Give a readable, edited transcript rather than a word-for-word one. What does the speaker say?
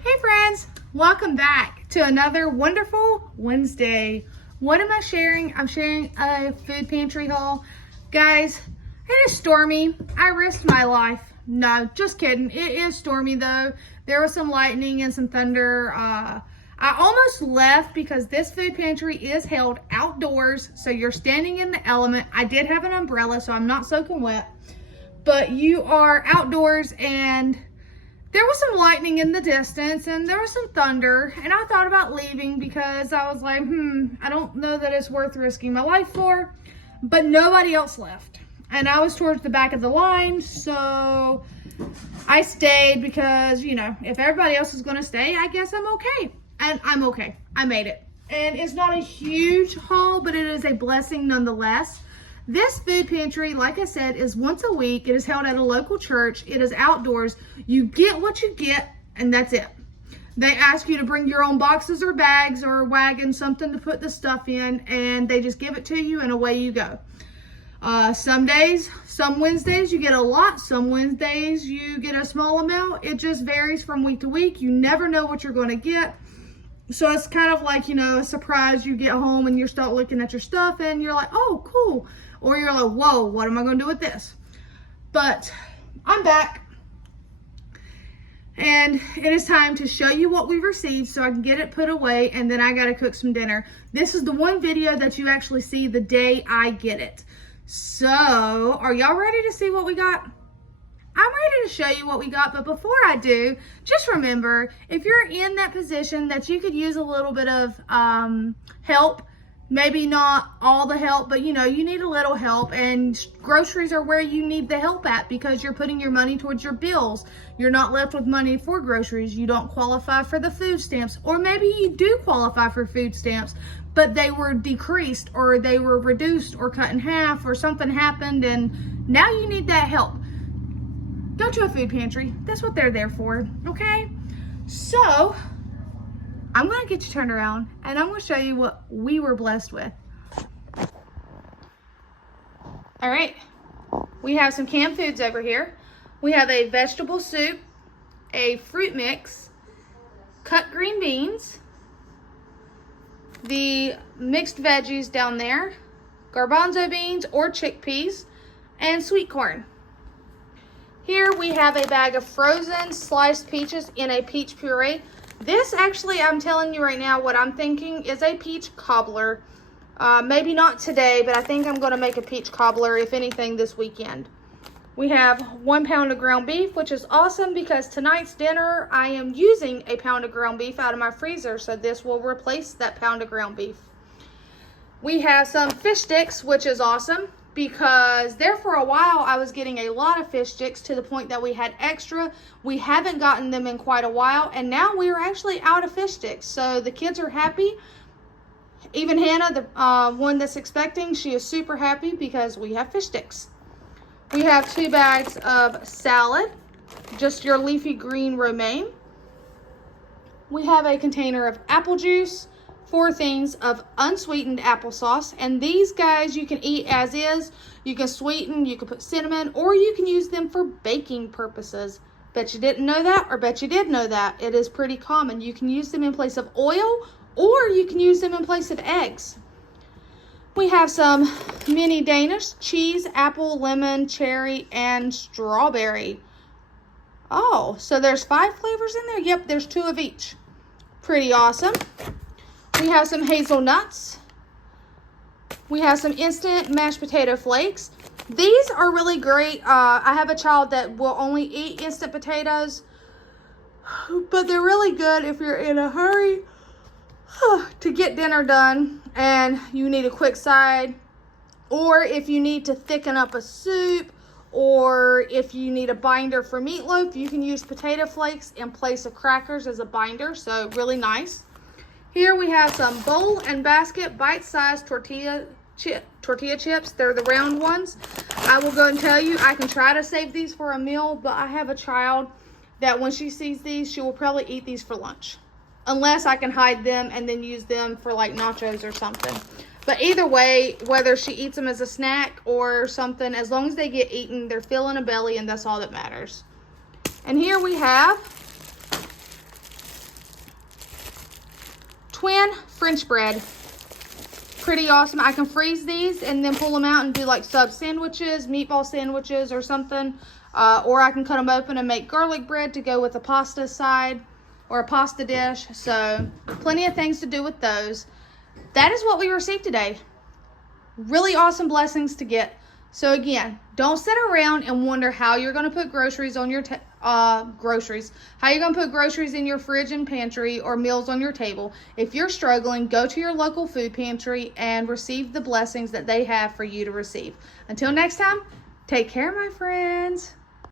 Hey friends, welcome back to another wonderful Wednesday. What am I sharing? I'm sharing a food pantry haul. Guys, it is stormy. I risked my life. No, just kidding. It is stormy though. There was some lightning and some thunder. I almost left because this food pantry is held outdoors, so you're standing in the element. I did have an umbrella, so I'm not soaking wet, but you are outdoors, and there was some lightning in the distance and there was some thunder, and I thought about leaving because I was like, I don't know that it's worth risking my life for, but nobody else left. And I was towards the back of the line, so I stayed because, you know, if everybody else is going to stay, I guess I'm okay. And I'm okay. I made it. And it's not a huge haul, but it is a blessing nonetheless. This food pantry, like I said, is once a week. It is held at a local church. It is outdoors. You get what you get, and that's it. They ask you to bring your own boxes or bags or a wagon, something to put the stuff in, and they just give it to you, and away you go. Some Wednesdays you get a lot. Some Wednesdays you get a small amount. It just varies from week to week. You never know what you're going to get. So it's kind of like, you know, a surprise. You get home and you start looking at your stuff and you're like, oh, cool. Or you're like, whoa, what am I going to do with this? But I'm back. And it is time to show you what we received so I can get it put away, and then I got to cook some dinner. This is the one video that you actually see the day I get it. So, are y'all ready to see what we got? I'm ready to show you what we got, but before I do, just remember, if you're in that position that you could use a little bit of help, maybe not all the help, but you know, you need a little help, and groceries are where you need the help at because you're putting your money towards your bills. You're not left with money for groceries. You don't qualify for the food stamps, or maybe you do qualify for food stamps, but they were decreased or they were reduced or cut in half or something happened and now you need that help. Go to a food pantry. That's what they're there for, okay? So, I'm gonna get you turned around and I'm gonna show you what we were blessed with. All right, we have some canned foods over here. We have a vegetable soup, a fruit mix, cut green beans, the mixed veggies down there, garbanzo beans or chickpeas, and sweet corn. Here we have a bag of frozen sliced peaches in a peach puree. This actually, I'm telling you right now, what I'm thinking is a peach cobbler. Maybe not today, but I think I'm going to make a peach cobbler, if anything, this weekend. We have 1 pound of ground beef, which is awesome because tonight's dinner, I am using a pound of ground beef out of my freezer, so this will replace that pound of ground beef. We have some fish sticks, which is awesome because there for a while I was getting a lot of fish sticks to the point that we had extra. We haven't gotten them in quite a while, and now we are actually out of fish sticks, so the kids are happy. Even Hannah, the one that's expecting, she is super happy because we have fish sticks. We have 2 bags of salad, just your leafy green romaine. We have a container of apple juice, 4 things of unsweetened applesauce, and these guys you can eat as is. You can sweeten, you can put cinnamon, or you can use them for baking purposes. Bet you didn't know that, or bet you did know that. It is pretty common. You can use them in place of oil, or you can use them in place of eggs. We have some mini Danish, cheese, apple, lemon, cherry, and strawberry. Oh, so there's 5 flavors in there? Yep, there's 2 of each. Pretty awesome. We have some hazelnuts. We have some instant mashed potato flakes. These are really great. I have a child that will only eat instant potatoes, but they're really good if you're in a hurry to get dinner done and you need a quick side, or if you need to thicken up a soup, or if you need a binder for meatloaf, you can use potato flakes in place of crackers as a binder, so really nice. Here we have some bowl and basket bite-sized tortilla chips. They're the round ones. I will go and tell you, I can try to save these for a meal, but I have a child that when she sees these, she will probably eat these for lunch. Unless I can hide them and then use them for like nachos or something. But either way, whether she eats them as a snack or something, as long as they get eaten, they're filling a belly, and that's all that matters. And here we have twin French bread. Pretty awesome. I can freeze these and then pull them out and do like sub sandwiches, meatball sandwiches or something. Or I can cut them open and make garlic bread to go with a pasta side or a pasta dish. So plenty of things to do with those. That is what we received today. Really awesome blessings to get. So again, don't sit around and wonder how you're going to put groceries on your how you're going to put groceries in your fridge and pantry or meals on your table. If you're struggling, go to your local food pantry and receive the blessings that they have for you to receive. Until next time, take care, my friends.